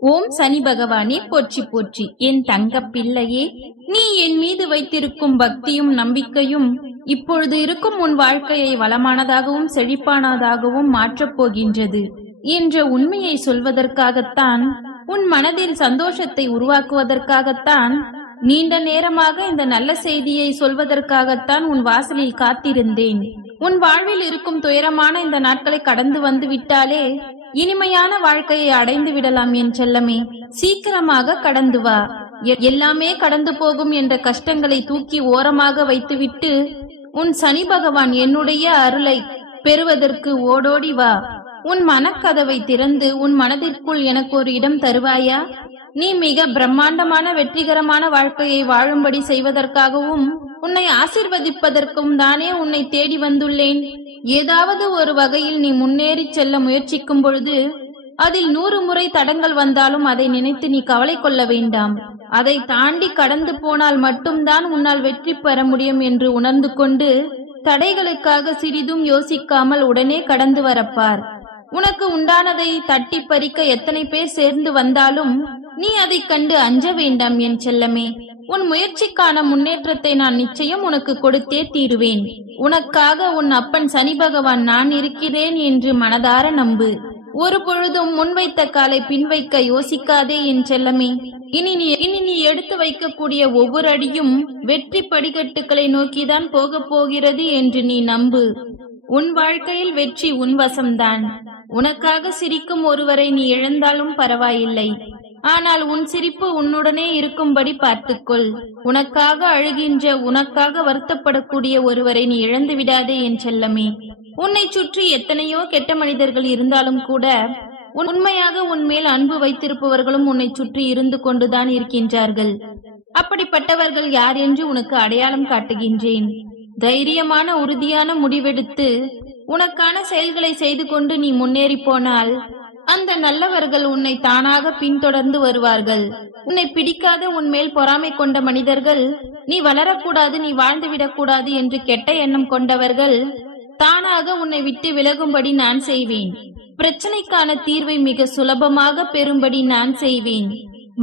ஓம் சனி பகவானே போற்றி போற்றி. என் தங்கப் பிள்ளையே, நீ என் மீது வைத்திருக்கும் பக்தியும் நம்பிக்கையும் இப்பொழுது இருக்கும் உன் வாழ்க்கையை வளமானதாகவும் செழிப்பானதாகவும் மாற்றப் போகின்றது என்ற உண்மையை சொல்வதற்காகத்தான், உன் மனதில் சந்தோஷத்தை உருவாக்குவதற்காகத்தான், நீண்ட நேரமாக இந்த நல்ல செய்தியை சொல்வதற்காகத்தான் உன் வாசலில் காத்திருந்தேன். உன் வாழ்வில் இருக்கும் துயரமான இந்த நாட்களை கடந்து வந்து விட்டாலே இனிமையான வாழ்க்கையை அடைந்து விடலாம் என் செல்லமே. சீக்கிரமாக கடந்து வா. எல்லாமே கடந்து போகும் என்ற கஷ்டங்களை தூக்கி ஓரமாக வைத்துவிட்டு உன் சனி பகவான் என்னுடைய அருளை பெறுவதற்கு ஓடோடி வா. உன் மனக்கதவை திறந்து உன் மனதிற்குள் எனக்கு ஒரு இடம் தருவாயா? நீ மிக பிரம்மாண்டமான வெற்றிகரமான வாழ்க்கையை வாழும்படி செய்வதற்காகவும் உன்னை ஆசிர்வதிப்பதற்கும் தானே உன்னை தேடி வந்துள்ளேன். ஏதாவது ஒரு வகையில் நீ முன்னேறி செல்ல முயற்சிக்கும் பொழுது அதில் 100 முறை தடங்கள் வந்தாலும் அதை நினைத்து நீ கவலை கொள்ள வேண்டாம். அதை தாண்டி கடந்து போனால் மட்டும்தான் உன்னால் வெற்றி பெற முடியும் என்று உணர்ந்து கொண்டு தடைகளுக்காக சிறிதும் யோசிக்காமல் உடனே கடந்து வரப்பார். உனக்கு உண்டானதை தட்டி பறிக்க எத்தனை பேர் சேர்ந்து வந்தாலும் நீ அதை கண்டு அஞ்ச வேண்டாம் என் செல்லமே. உன் முயற்சிக்கான முன்னேற்றத்தை நான் நிச்சயம் உனக்கு கொடுத்தே தீருவேன். உனக்காக உன் அப்பன் சனி பகவான் நான் இருக்கிறேன் என்று மனதார நம்பு. ஒரு பொழுதும் முன்வைத்த காலை பின்வைக்க யோசிக்காதே என் செல்லமே. இனி நீ எடுத்து வைக்கக்கூடிய ஒவ்வொரு அடியும் வெற்றி படிக்கட்டுகளை நோக்கிதான் போக போகிறது என்று நீ நம்பு. உன் வாழ்க்கையில் வெற்றி உன் வசம்தான். உனக்காக சிரிக்கும் ஒருவரை நீ இழந்தாலும் பரவாயில்லை. ஆனால் உன் சிரிப்பு உன்னுடனே இருக்கும்படி பார்த்துக்கொள். உனக்காக அழுகின்ற, உனக்காக வருத்தப்படக்கூடிய ஒருவரை நீ இழந்து விடாதே என் செல்லமே. உன்னை சுற்றி எத்தனையோ கெட்ட மனிதர்கள் இருந்தாலும் கூட உண்மையாக உன்மேல் அன்பு வைத்திருப்பவர்களும் உன்னை சுற்றி இருந்து கொண்டுதான் இருக்கின்றார்கள். அப்படிப்பட்டவர்கள் யார் என்று உனக்கு அடையாளம் காட்டுகின்றேன். தைரியமான உறுதியான முடிவெடுத்து உனக்கான செயல்களை செய்து கொண்டு நீ முன்னேறி போனால் அந்த நல்லவர்கள் உன்னை தானாக பின்தொடர்ந்து வருவார்கள். உன்னை பிடிக்காத, உன்மேல் பொறாமை கொண்ட மனிதர்கள், நீ வளரக்கூடாது, நீ வாழ்ந்துவிடக் கூடாது என்று கெட்ட எண்ணம் கொண்டவர்கள் தானாக உன்னை விட்டு விலகும்படி நான் செய்வேன். பிரச்சனைக்கான தீர்வை மிக சுலபமாக பெறும்படி நான் செய்வேன்.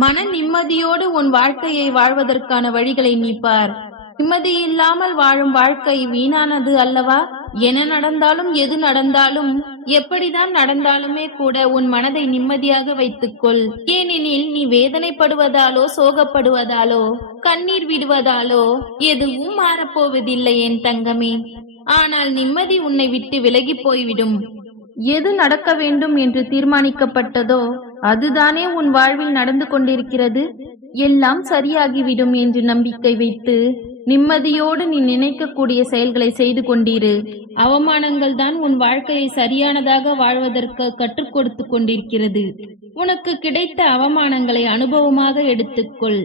மன நிம்மதியோடு உன் வாழ்க்கையை வாழ்வதற்கான வழிகளை நீ பார். நிம்மதி இல்லாமல் வாழும் வாழ்க்கை வீணானது அல்லவா? என்ன நடந்தாலும் எது நடந்தாலும் எப்படிதான் நடந்தாலுமே கூட உன் மனதை நிம்மதியாக வைத்துக்கொள். ஏனெனில் நீ வேதனைப்படுவதாலோ சோகப்படுவதாலோ கண்ணீர் விடுவதாலோ எதுவும் மாறப்போவதில்லை என் தங்கமே. ஆனால் நிம்மதி உன்னை விட்டு விலகி போய்விடும். எது நடக்க வேண்டும் என்று தீர்மானிக்கப்பட்டதோ அதுதானே உன் வாழ்வில் நடந்து கொண்டிருக்கிறது. எல்லாம் சரியாகிவிடும் என்று நம்பிக்கை வைத்து நிம்மதியோடு நீ நினைக்கக்கூடிய செயல்களை செய்து கொண்டிரு. அவமானங்கள் தான் உன் வாழ்க்கையை சரியானதாக வாழ்வதற்கு கற்றுக் கொடுத்து கொண்டிருக்கிறது. உனக்கு கிடைத்த அவமானங்களை அனுபவமாக எடுத்துக்கொள்.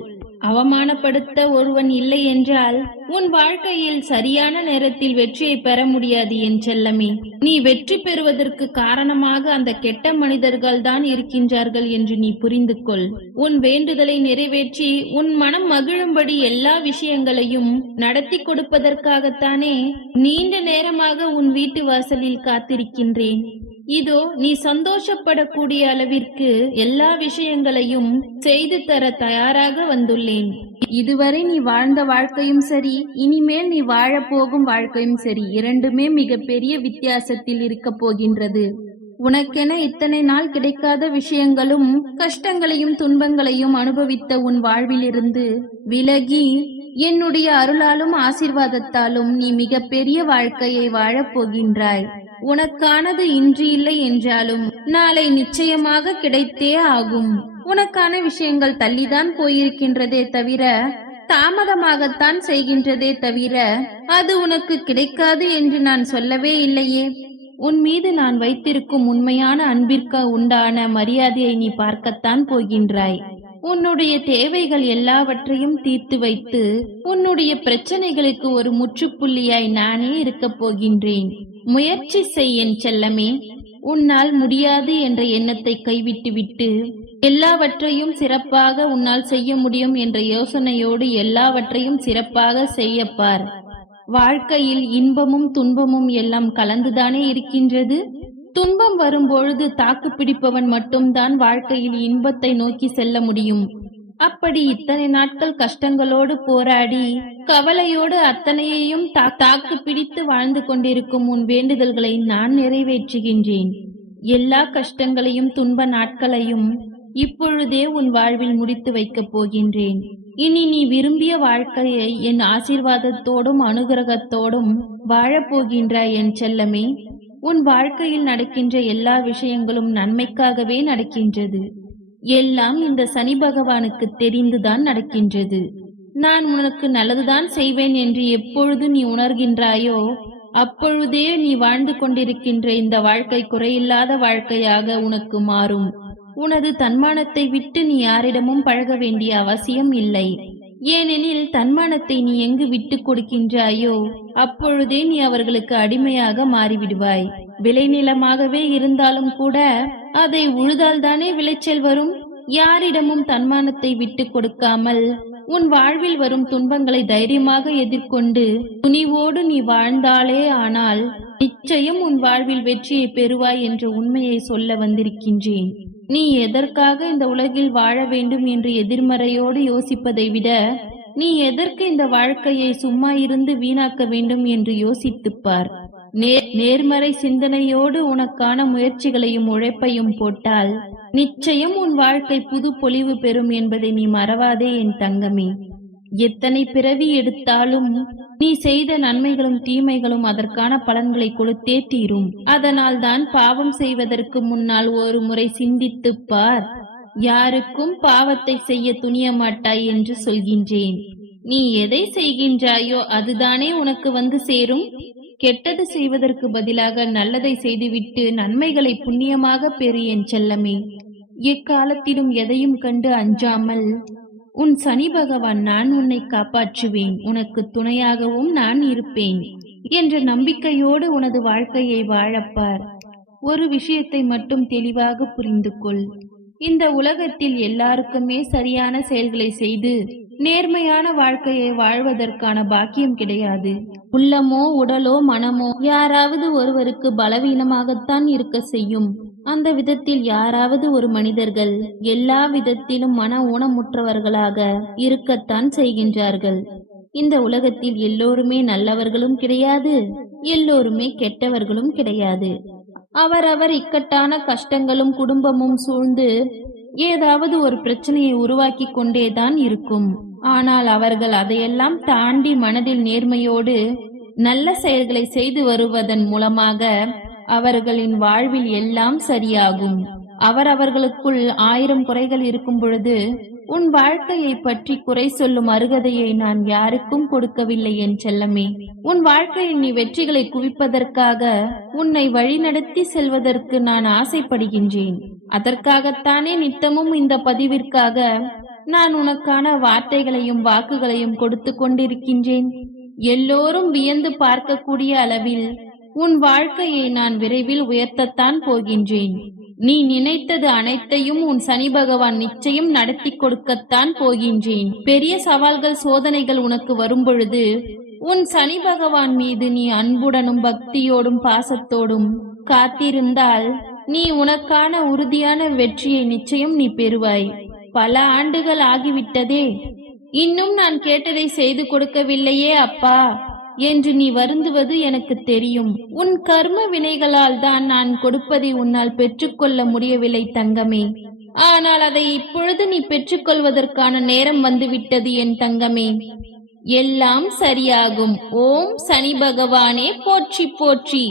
அவமானப்படுத்த ஒருவன் இல்லை என்றால் உன் வாழ்க்கையில் சரியான நேரத்தில் வெற்றியை பெற முடியாது என் செல்லமே. நீ வெற்றி பெறுவதற்கு காரணமாக அந்த கெட்ட மனிதர்கள் தான் இருக்கின்றார்கள் என்று நீ புரிந்து கொள். உன் வேண்டுதலை நிறைவேற்றி உன் மனம் மகிழும்படி எல்லா விஷயங்களையும் நடத்தி கொடுப்பதற்காகத்தானே நீண்ட நேரமாக உன் வீட்டு வாசலில் காத்திருக்கின்றேன். இதோ நீ சந்தோஷப்படக்கூடிய அளவிற்கு எல்லா விஷயங்களையும் செய்து தர தயாராக வந்துள்ளேன். இதுவரை நீ வாழ்ந்த வாழ்க்கையும் சரி, இனிமேல் நீ வாழப்போகும் வாழ்க்கையும் சரி, இரண்டுமே மிக பெரிய வித்தியாசத்தில் இருக்க போகின்றது. உனக்கென இத்தனை நாள் கிடைக்காத விஷயங்களும் கஷ்டங்களையும் துன்பங்களையும் அனுபவித்த உன் வாழ்விலிருந்து விலகி என்னுடைய அருளாலும் ஆசீர்வாதத்தாலும் நீ மிக பெரிய வாழ்க்கையை வாழப் போகின்றாய். உனக்கானது இன்று இல்லை என்றாலும் நாளை நிச்சயமாக கிடைத்தே ஆகும். உனக்கான விஷயங்கள் தள்ளிதான் போயிருக்கின்றதே தவிர, தாமதமாகத்தான் செய்கின்றதே தவிர, அது உனக்கு கிடைக்காது என்று நான் சொல்லவே இல்லையே. உன் மீது நான் வைத்திருக்கும் உண்மையான அன்பிற்கு உண்டான மரியாதையை நீ பார்க்கத்தான் போகின்றாய். உன்னுடைய தேவைகள் எல்லாவற்றையும் தீர்த்து வைத்து உன்னுடைய பிரச்சனைகளுக்கு ஒரு முற்றுப்புள்ளியாய் நானே இருக்கப் போகின்றேன். முயற்சி செய் என் செல்லமே. உன்னால் முடியாது என்ற எண்ணத்தை கைவிட்டுவிட்டு எல்லாவற்றையும் சிறப்பாக உன்னால் செய்ய முடியும் என்ற யோசனையோடு எல்லாவற்றையும் சிறப்பாக செய்யப்பார். வாழ்க்கையில் இன்பமும் துன்பமும் எல்லாம் கலந்துதானே இருக்கின்றது. துன்பம் வரும்பொழுது தாக்கு பிடிப்பவன் மட்டும்தான் வாழ்க்கையில் இன்பத்தை நோக்கி செல்ல முடியும். அப்படி இத்தனை நாட்கள் கஷ்டங்களோடு போராடி கவலையோடு அத்தனையையும் தாக்கு பிடித்து வாழ்ந்து கொண்டிருக்கும் உன் வேண்டுதல்களை நான் நிறைவேற்றுகின்றேன். எல்லா கஷ்டங்களையும் துன்ப நாட்களையும் இப்பொழுதே உன் வாழ்வில் முடித்து வைக்கப் போகின்றேன். இனி நீ விரும்பிய வாழ்க்கையை என் ஆசீர்வாதத்தோடும் அனுகிரகத்தோடும் வாழப்போகின்றாய் என் செல்லமே. உன் வாழ்க்கையில் நடக்கின்ற எல்லா விஷயங்களும் நன்மைக்காகவே நடக்கின்றது. எல்லாம் இந்த சனி பகவானுக்கு தெரிந்துதான் நடக்கின்றது. நான் உனக்கு நல்லதுதான் செய்வேன் என்று எப்பொழுது நீ உணர்கின்றாயோ அப்பொழுதே நீ வாழ்ந்து கொண்டிருக்கின்ற இந்த வாழ்க்கை குறையில்லாத வாழ்க்கையாக உனக்கு மாறும். உனது தன்மானத்தை விட்டு நீ யாரிடமும் பழக வேண்டிய அவசியம் இல்லை. ஏனெனில் தன்மானத்தை நீ எங்கு விட்டு கொடுக்கின்றாயோ அப்பொழுதே நீ அவர்களுக்கு அடிமையாக மாறிவிடுவாய். விளைநிலமாகவே இருந்தாலும் கூட அதை உழுதால்தானே விளைச்சல் வரும். யாரிடமும் தன்மானத்தை விட்டு கொடுக்காமல் உன் வாழ்வில் வரும் துன்பங்களை தைரியமாக எதிர்கொண்டு துணிவோடு நீ வாழ்ந்தாலே ஆனால் நிச்சயம் உன் வாழ்வில் வெற்றியை பெறுவாய் என்ற உண்மையை சொல்ல வந்திருக்கின்றேன். நீ எதற்காக இந்த உலகில் வாழ வேண்டும் என்று எதிர்மறையோடு யோசிப்பதை விட நீ எதற்கு இந்த வாழ்க்கையை சும்மா இருந்து வீணாக்க வேண்டும் என்று யோசித்துப்பார். நேர்மறை சிந்தனையோடு உனக்கான முயற்சிகளையும் உழைப்பையும் போட்டால் நிச்சயம் உன் வாழ்க்கை புது பொலிவு பெறும் என்பதை நீ மறவாதே என் தங்கமே. எத்தனை பிறவி எடுத்தாலும் நீ செய்த நன்மைகளும் தீமைகளும் அதற்கான பலன்களை கொடுத்தே தீரும். அதனால் தான் பாவம் செய்வதற்கு முன்னால் ஒரு முறை சிந்தித்துப் பார். யாருக்கும் பாவத்தை செய்ய துணிய மாட்டாய் என்று சொல்கின்றேன். நீ எதை செய்கின்றாயோ அதுதானே உனக்கு வந்து சேரும். கெட்டது செய்வதற்கு பதிலாக நல்லதை செய்துவிட்டு நன்மைகளை புண்ணியமாக பெறு என் செல்லமே. எக்காலத்திலும் எதையும் கண்டு அஞ்சாமல் உன் சனி பகவான் நான் உன்னை காப்பாற்றுவேன், உனக்கு துணையாகவும் நான் இருப்பேன் என்ற நம்பிக்கையோடு உனது வாழ்க்கையை வாழப்பார். ஒரு விஷயத்தை மட்டும் தெளிவாக புரிந்து கொள். இந்த உலகத்தில் எல்லாருக்குமே சரியான செயல்களை செய்து நேர்மையான வாழ்க்கையை வாழ்வதற்கான பாக்கியம் கிடையாது. உள்ளமோ உடலோ மனமோ யாராவது ஒருவருக்கு பலவீனமாகத்தான் இருக்க செய்யும். அந்த விதத்தில் யாராவது ஒரு மனிதர்கள் எல்லா விதத்திலும் மன ஊனமுற்றவர்களாக இருக்கத்தான் செய்கின்றார்கள். இந்த உலகத்தில் எல்லோருமே நல்லவர்களும் கிடையாது, எல்லோருமே கெட்டவர்களும் கிடையாது. அவரவர் இக்கட்டான கஷ்டங்களும் குடும்பமும் சூழ்ந்து ஏதாவது ஒரு பிரச்சனையை உருவாக்கி கொண்டேதான் இருக்கும். ஆனால் அவர்கள் அதையெல்லாம் தாண்டி மனதில் நேர்மையோடு நல்ல செயல்களை செய்து வருவதன் மூலமாக அவர்களின் வாழ்வில் எல்லாம் சரியாகும். அவர்களுக்குள் 1000 குறைகள் இருக்கும் பொழுது உன் வாழ்க்கையை பற்றி குறை சொல்லும் அருகதையை நான் யாருக்கும் கொடுக்கவில்லை என் செல்லமே. உன் வாழ்க்கையில் நீ வெற்றிகளை குவிப்பதற்காக உன்னை வழிநடத்தி செல்வதற்கு நான் ஆசைப்படுகின்றேன். அதற்காகத்தானே நித்தமும் இந்த பதிவிற்காக நான் உனக்கான வார்த்தைகளையும் வாக்குகளையும் கொடுத்து கொண்டிருக்கின்றேன். எல்லோரும் வியந்து பார்க்கக்கூடிய அளவில் உன் வாழ்க்கையை நான் விரைவில் உயர்த்தத்தான் போகின்றேன். நீ நினைத்தது அனைத்தையும் உன் சனி பகவான் நிச்சயம் நடத்தி கொடுக்கத்தான் போகின்றேன். பெரிய சவால்கள் சோதனைகள் உனக்கு வரும் பொழுது உன் சனி பகவான் மீது நீ அன்புடனும் பக்தியோடும் பாசத்தோடும் காத்திருந்தால் நீ உனக்கான உறுதியான வெற்றியை நிச்சயம் நீ பெறுவாய். பல ஆண்டுகள் ஆகிவிட்டதே, இன்னும் நான் கேட்டதை செய்து கொடுக்கவில்லையே அப்பா என்று நீ வருந்துவது எனக்கு தெரியும். உன் கர்ம வினைகளால் தான் நான் கொடுப்பதை உன்னால் பெற்றுக்கொள்ள முடியவில்லை தங்கமே. ஆனால் அதை இப்பொழுது நீ பெற்றுக்கொள்வதற்கான நேரம் வந்துவிட்டது என் தங்கமே. எல்லாம் சரியாகும். ஓம் சனி பகவானே போற்றி போற்றி.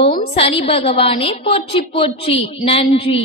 ஓம் சனி பகவானே போற்றி போற்றி. நன்றி.